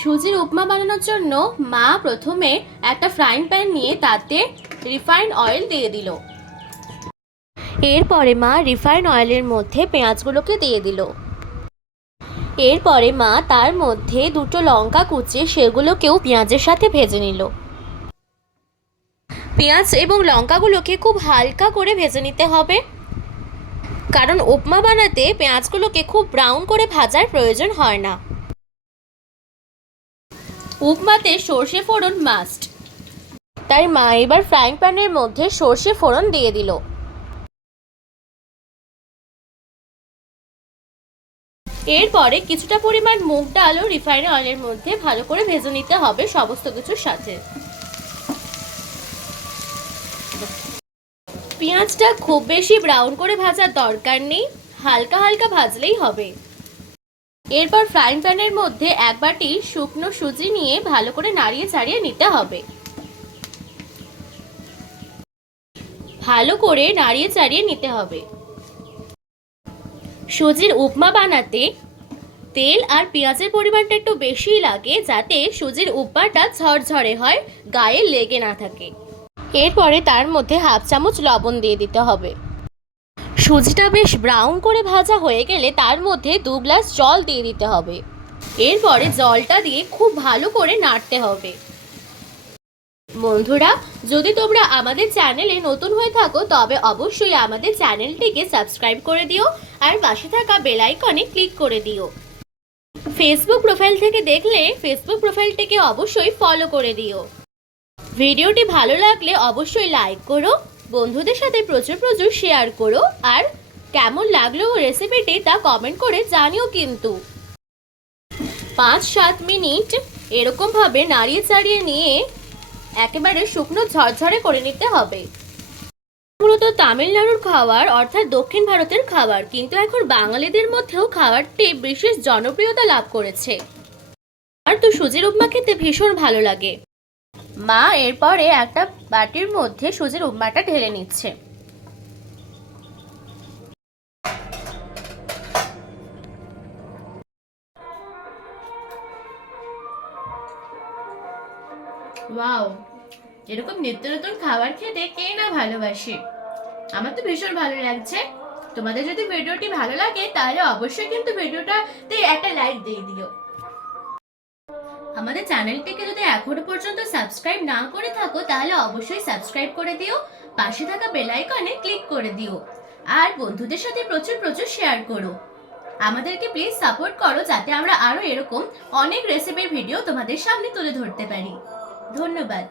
সুজির উপমা বানানোর জন্য মা প্রথমে একটা ফ্রাইং প্যান নিয়ে তাতে রিফাইন্ড অয়েল দিয়ে দিল। এরপরে মা রিফাইন্ড অয়েলের মধ্যে পেঁয়াজগুলোকে দিয়ে দিল। এরপরে মা তার মধ্যে দুটো লঙ্কা কুচিয়ে সেগুলোকেও পেঁয়াজের সাথে ভেজে নিল। পেঁয়াজ এবং লঙ্কাগুলোকে খুব হালকা করে ভেজে নিতে হবে, কারণ উপমা বানাতে পেঁয়াজগুলোকে খুব ব্রাউন করে ভাজার প্রয়োজন হয় না। উপমাতে সর্ষে ফোড়ন মাস্ট, তাই মা এবার ফ্রাইং প্যানের মধ্যে সর্ষে ফোড়ন দিয়ে দিল। এরপরে কিছুটা পরিমাণ মুগ ডাল ও রিফাইন্ড অয়েলের মধ্যে ভালো করে ভেজে নিতে হবে সমস্ত কিছুর সাথে। পেঁয়াজটা খুব বেশি ব্রাউন করে ভাজার দরকার নেই, হালকা হালকা ভাজলেই হবে। এরপর ফ্রাইং প্যানের মধ্যে এক বাটি শুকনো সুজি নিয়ে ভালো করে নাড়িয়ে চাড়িয়ে নিতে হবে। ভালো করে নাড়িয়ে চাড়িয়ে নিতে হবে। সুজির উপমা বানাতে তেল আর পেঁয়াজের পরিমাণটা একটু বেশি লাগে, যাতে সুজির উপমাটা ঝরঝরে হয়, গায়ে লেগে না থাকে। এরপরে তার মধ্যে হাফ চামচ লবণ দিয়ে দিতে হবে। সুজিটা বেশ ব্রাউন করে ভাজা হয়ে গেলে তার মধ্যে 2 গ্লাস জল দিয়ে দিতে হবে। এরপরে জলটা দিয়ে খুব ভালো করে নাড়তে হবে। বন্ধুরা, যদি তোমরা আমাদের চ্যানেলে নতুন হয়ে থাকো তবে অবশ্যই আমাদের চ্যানেলটিকে সাবস্ক্রাইব করে দিও আর পাশে থাকা বেল আইকনে ক্লিক করে দিও। ফেসবুক প্রোফাইল থেকে দেখলে ফেসবুক প্রোফাইলটিকে অবশ্যই ফলো করে দিও। ভিডিওটি ভালো লাগলে অবশ্যই লাইক করো, বন্ধুদের সাথে প্রচুর প্রচুর শেয়ার করো, আর কেমন লাগলো রেসিপিটি তা কমেন্ট করে জানিও কিন্তু। 5-7 মিনিট এরকমভাবে নাড়িয়ে চাড়িয়ে নিয়ে একেবারে শুকনো ঝরঝরে করে নিতে হবে। মূলত তামিলনাড়ুর খাবার অর্থাৎ দক্ষিণ ভারতের খাবার, কিন্তু এখন বাঙালিদের মধ্যেও খাবারটি বিশেষ জনপ্রিয়তা লাভ করেছে। আর তো সুজির উপমা খেতে ভীষণ ভালো লাগে। মা এরপরে একটা বাটির মধ্যে সুজির উপমাটা ঢেলে নিচ্ছে। ওয়াও, এরকম নিত্য নতুন খাবার খেতে কে না ভালোবাসে। আমার তো ভীষণ ভালো লাগছে। তোমাদের যদি ভিডিওটি ভালো লাগে তাহলে অবশ্যই কিন্তু ভিডিওটাতে একটা লাইক দিয়ে দিও। আমাদের চ্যানেলটিকে যদি এখনো পর্যন্ত সাবস্ক্রাইব না করে থাকো তাহলে অবশ্যই সাবস্ক্রাইব করে দিও, পাশে থাকা বেল আইকনে ক্লিক করে দিও, আর বন্ধুদের সাথে প্রচুর প্রচুর শেয়ার করো। আমাদেরকে প্লিজ সাপোর্ট করো, যাতে আমরা আরো এরকম অনেক রেসিপির ভিডিও তোমাদের সামনে তুলে ধরতে পারি। ধন্যবাদ।